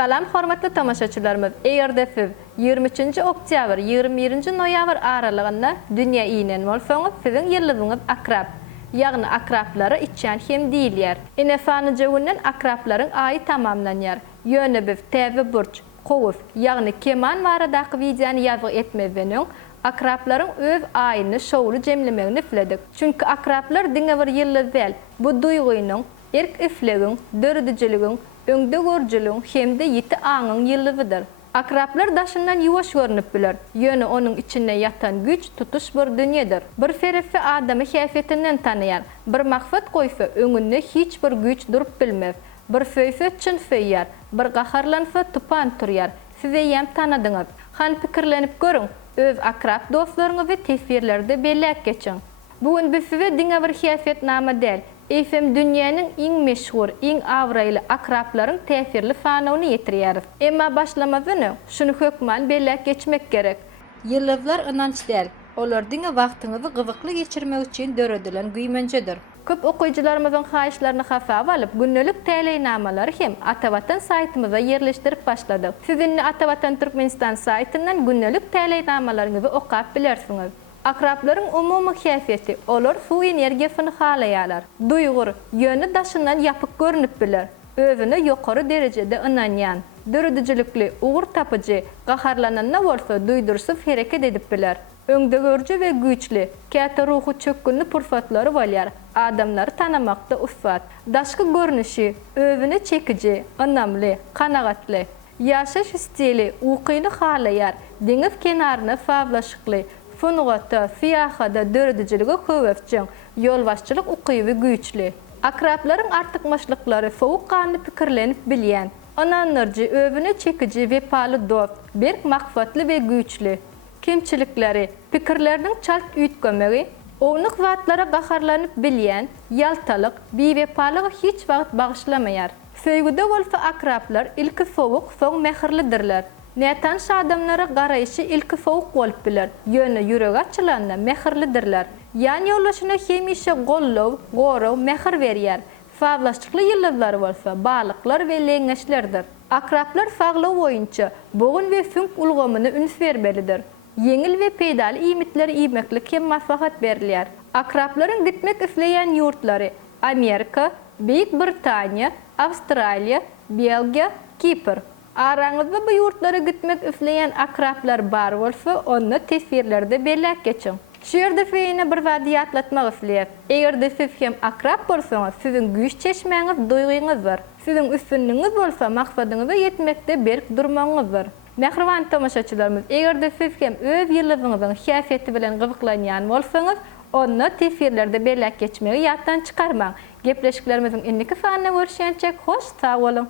Salam hormatly tamaşaçylarymyz. Egerde siz 23 oktyabr 21 noyabr aralygynda dünýä inen bolsaňyz, siziň ýyllygyňyz akrap. Ýagny akraplary içen hem diýilýär. Enefany jewünden akraplaryň aýy tamamlanýar. Ýöne biz täze burç, gowus, ýagny keman baradaky wideony ýazyk etmezden akraplaryň öz aýyny şowly jemlemegini üfledik. Çünki akraplar diňe bir ýyllyk bu duýgunyň, erk üflegiň, dördüjeligiň, öňde görjülüň hemde ýiti aňyň ýyllygydyr. Akraplar daşyndan ýuwaş görünip biler. Ýöne onuň içinde ýatan güç tutuş bir dünýedir. Bir ferefe adamy häsiýetinden tanýar. Bir maksat goýsa öňünde hiç bir güç durup bilmez. Bir feýse çyn feýýär, bir gaharlansa tupan turýar. Siz ýem tanadyňyz. Han pikirlenip görüň. Öz akrap dostlaryňyzy tesirlerde bellek geçiň. Bugün biz size diňe bir häsiýetnama däl. Efem dünýäniň iň meşhur, iň awraýly akraplaryň täsirli fanawyny ýetirýäris. Emma başlamazyny şunu hökman bellek geçmek gerek. Ýyllyzlar ynanç däl. Olar diňe wagtyňyzy gyzykly geçirmek üçin döredilen güýmenjedir. Köp okuyjylarymyzyň haýyşlaryny hafap alyp, günnelik täleýnamalary hem Atawatan saýtymyza ýerleşdirip başladyk. Sizinni Atawatan Türkmenistan saýtyndan günnelik täleýnamalaryňyzy okap bilersiňiz. Akraplaryň umumy häsiýeti, olar suw energiýasyny halaýarlar. Duýgur, ýöne daşyndan ýapyk görünip biler. Özüne ýokary derejede ynanýan, döredijilikli, ugur tapyjy, gaharlananna bolsa duýdursyz hereket edip biler. Öňde görjü we güýçli, käte ruhy çökkünli purfatlary bolýar. Adamlary tanamakda usbat. Daşky görnüşi, özüne çekiji, ynamly, kanagatly. Ýaşaş stili, ukyny halaýar. Deňiz kenaryna fawlaşykly, funugata, siyahada döredijiligi höwefçiň, ýolbaşçylyk ukyby güýçli. Akraplaryň artykmaçlyklary sowukkanly pikirlenip bilýän. Ananlarjy özüne çekiji we paly dost, berk maksatly we güýçli. Kemçilikleri, pikirleriniň çalt üýtgemegi, ownyk zatlara gaharlanyp bilýän, ýaltalyk, biwepalygy hiç wagt bagyşlamaýar. Söýgüde bolsa akraplar ilki sowuk, soň mehirlidirler. Nätanş adamlara garaýşy ilki sowuk bolup biler. Ýöne ýüregi açylanda mehirlidirler. Ýan ýoldaşyna hemişe gollaw, goraw, mehir berýär. Fawlaşykly ýyllyzlary bolsa balyklar we leňeşlerdir. Akraplar saglaw boýunça bogun we süňk ulgamyny üns bermelidir. Yeňil we peýdal iýmitleri iýmeklik hem maslahat berilýär. Akraplaryň gitmek isleýän ýurtlary: Amerika, Büyük Britaniýa, Awstraliýa, Belgiýa, Kipr. Araňyzda bu ýurtlara gitmek isleýän akraplar bar bolsa, onu tesirlerde bellek geçiň. Şu ýerde feýine bir wady ýatlatmak isleýär. Egerde siz hem akrap bolsaňyz, siziň güýç çeşmeňiz, duýguňyz bar. Siziň üstünligiňiz bolsa, maksadyňyza ýetmekde berk durmaňyz bar. Mehriban tamaşaçylarymyz, egerde siz hem öz ýyllygyňyzyň häsiýeti bilen gyzyklanýan bolsaňyz, onu tesirlerde bellek geçmegi ýatdan çykarmaň. Gepleşiklerimiziň indiki sanyna görüşýänçek hoş, sag bolun.